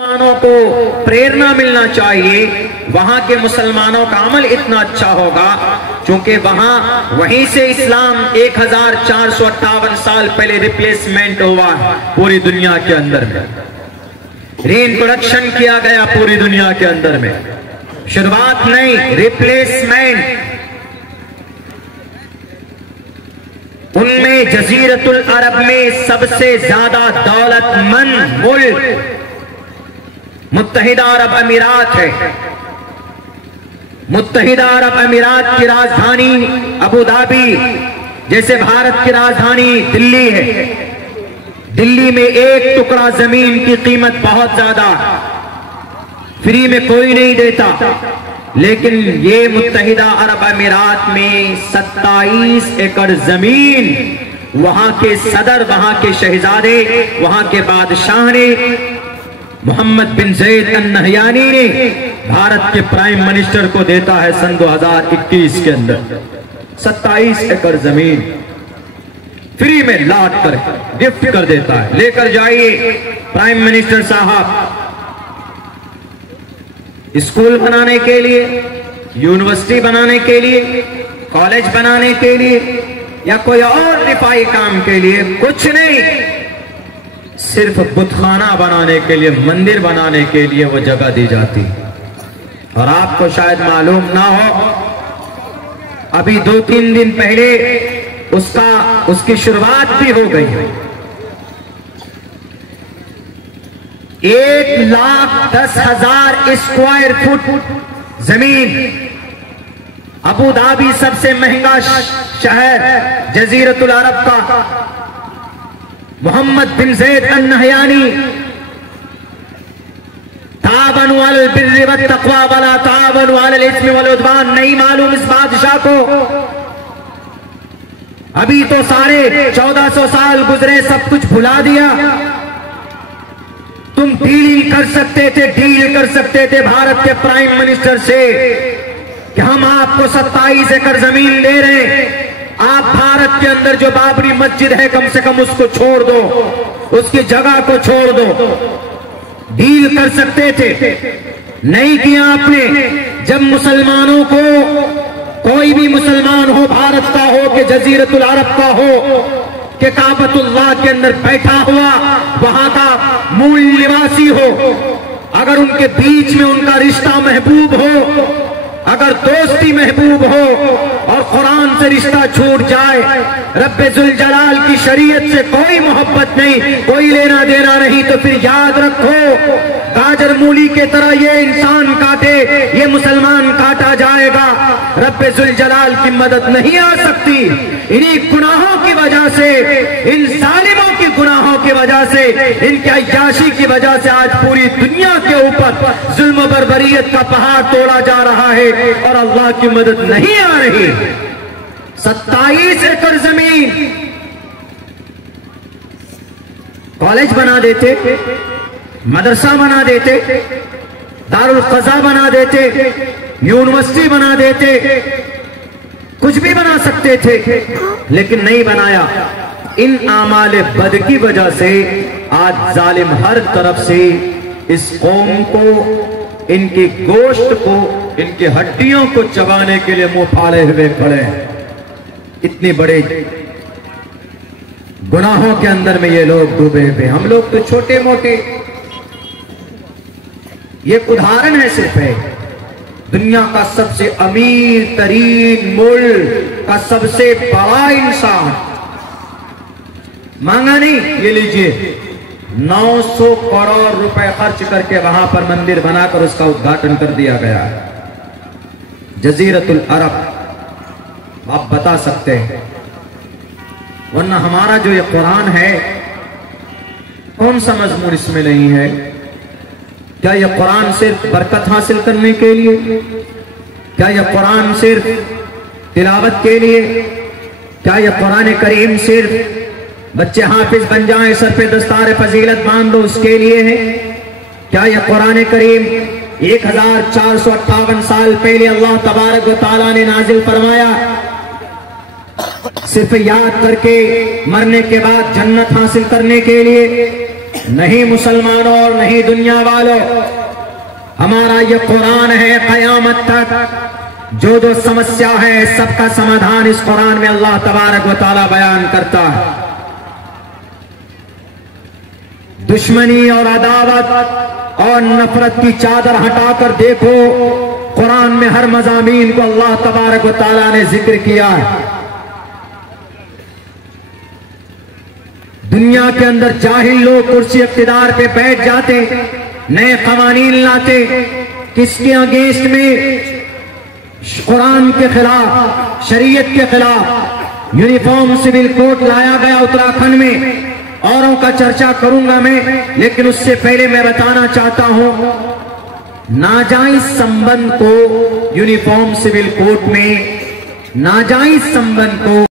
मुसलमानों को प्रेरणा मिलना चाहिए। वहां के मुसलमानों का अमल इतना अच्छा होगा क्योंकि वहीं से इस्लाम 1458 साल पहले रिप्लेसमेंट हुआ पूरी दुनिया के अंदर में, रीइंट्रोडक्शन किया गया पूरी दुनिया के अंदर में। शुरुआत नहीं, रिप्लेसमेंट। उनमें जजीरतुल अरब में सबसे ज्यादा दौलतमंद मुल्क मुत्तहिदा अरब अमीरात है। मुत्तहिदा अरब अमीरात की राजधानी अबू धाबी, जैसे भारत की राजधानी दिल्ली है। दिल्ली में एक टुकड़ा जमीन की कीमत बहुत ज्यादा, फ्री में कोई नहीं देता, लेकिन ये मुत्तहिदा अरब अमीरात में 27 एकड़ जमीन वहां के सदर, वहां के शहजादे, वहां के बादशाह ने, मोहम्मद बिन ज़ैद अल नहयानी ने भारत के प्राइम मिनिस्टर को देता है सन 2021 के अंदर 27 एकड़ जमीन फ्री में लाट कर गिफ्ट कर देता है। लेकर जाइए प्राइम मिनिस्टर साहब, स्कूल बनाने के लिए, यूनिवर्सिटी बनाने के लिए, कॉलेज बनाने के लिए या कोई और रिफाई काम के लिए, कुछ नहीं, सिर्फ बुतखाना बनाने के लिए, मंदिर बनाने के लिए वो जगह दी जाती। और आपको शायद मालूम ना हो, अभी 2-3 दिन पहले उसकी शुरुआत भी हो गई है। 1,10,000 स्क्वायर फुट जमीन। अबू धाबी सबसे महंगा शहर जजीरतुल अरब का। मोहम्मद बिन ज़ैद अल नहयानी, ताबनु अलल बिर्रि वत तक़वा वला ताबनु अलल इस्मि वल उद्वान, नहीं मालूम इस बादशाह को। अभी तो सारे 1400 साल गुजरे, सब कुछ भुला दिया। तुम डील कर सकते थे भारत के प्राइम मिनिस्टर से कि हम आपको 27 एकड़ जमीन दे रहे हैं, आप भारत के अंदर जो बाबरी मस्जिद है कम से कम उसको छोड़ दो, उसकी जगह को छोड़ दो। डील कर सकते थे, नहीं किया आपने। जब मुसलमानों को, कोई भी मुसलमान हो, भारत का हो कि जजीरतुल अरब का हो, कि काबतुल्लाह के अंदर बैठा हुआ वहां का मूल निवासी हो, अगर उनके बीच में उनका रिश्ता महबूब हो, अगर दोस्ती महबूब हो और कुरान से रिश्ता छूट जाए, रब्बे जुल जलाल की शरीयत से कोई मोहब्बत नहीं, कोई लेना देना नहीं, तो फिर याद रखो गाजर मूली के तरह ये इंसान काटे, ये मुसलमान काटा जाएगा। रब्बे जुल जलाल की मदद नहीं आ सकती। इन्हीं गुनाहों की वजह से, इन जालिमों के गुनाहों की वजह से, इनकी अय्याशी की वजह से आज पूरी दुनिया के ऊपर जुल्म बर्बरियत का पहाड़ तोड़ा जा रहा है और अल्लाह की मदद नहीं आ रही। 27 एकड़ जमीन, कॉलेज बना देते, मदरसा बना देते, दारुल क़ज़ा बना देते, यूनिवर्सिटी बना देते, कुछ भी बना सकते थे, लेकिन नहीं बनाया। इन आमाले बद की वजह से आज जालिम हर तरफ से इस कौम को, इनके गोश्त को, इनकी हड्डियों को चबाने के लिए मुंह फाड़े हुए खड़े हैं। इतने बड़े गुनाहों के अंदर में ये लोग डूबे हुए। हम लोग तो छोटे मोटे, ये उदाहरण है, सिर्फ है। दुनिया का सबसे अमीर तरीन मुल्क का सबसे बड़ा इंसान, मांगा नहीं, ये लीजिए 900 करोड़ रुपए खर्च करके वहां पर मंदिर बनाकर उसका उद्घाटन कर दिया गया है। जजीरतुल अरब, आप बता सकते हैं। वरना हमारा जो ये कुरान है, कौन सा मजमून इसमें नहीं है? क्या यह कुरान सिर्फ बरकत हासिल करने के लिए? क्या यह कुरान सिर्फ तिलावत के लिए? क्या यह कुरान करीम सिर्फ बच्चे हाफिज बन जाएं, सर पे दस्तार फजीलत बांध दो, उसके लिए है? क्या यह कुरान करीम 1458 साल पहले अल्लाह तबारक व तआला ने नाजिल फरमाया सिर्फ याद करके मरने के बाद जन्नत हासिल करने के लिए? नहीं मुसलमानों और नहीं दुनिया वालों, हमारा ये कुरान है कयामत तक जो जो समस्या है सबका समाधान इस कुरान में अल्लाह तबारक व तआला बयान करता है। दुश्मनी और अदावत और नफरत की चादर हटाकर देखो, कुरान में हर मज़ामीन को अल्लाह तबारक व तआला ने जिक्र किया है। दुनिया के अंदर जाहिल लोग कुर्सी इख्तिदार पे बैठ जाते, नए कवानीन लाते, किसके अगेंस्ट में? कुरान के खिलाफ, शरीयत के खिलाफ। यूनिफॉर्म सिविल कोड लाया गया उत्तराखंड में, औरों का चर्चा करूंगा मैं, लेकिन उससे पहले मैं बताना चाहता हूं, नाजायज संबंध को यूनिफॉर्म सिविल कोड में, नाजायज संबंध को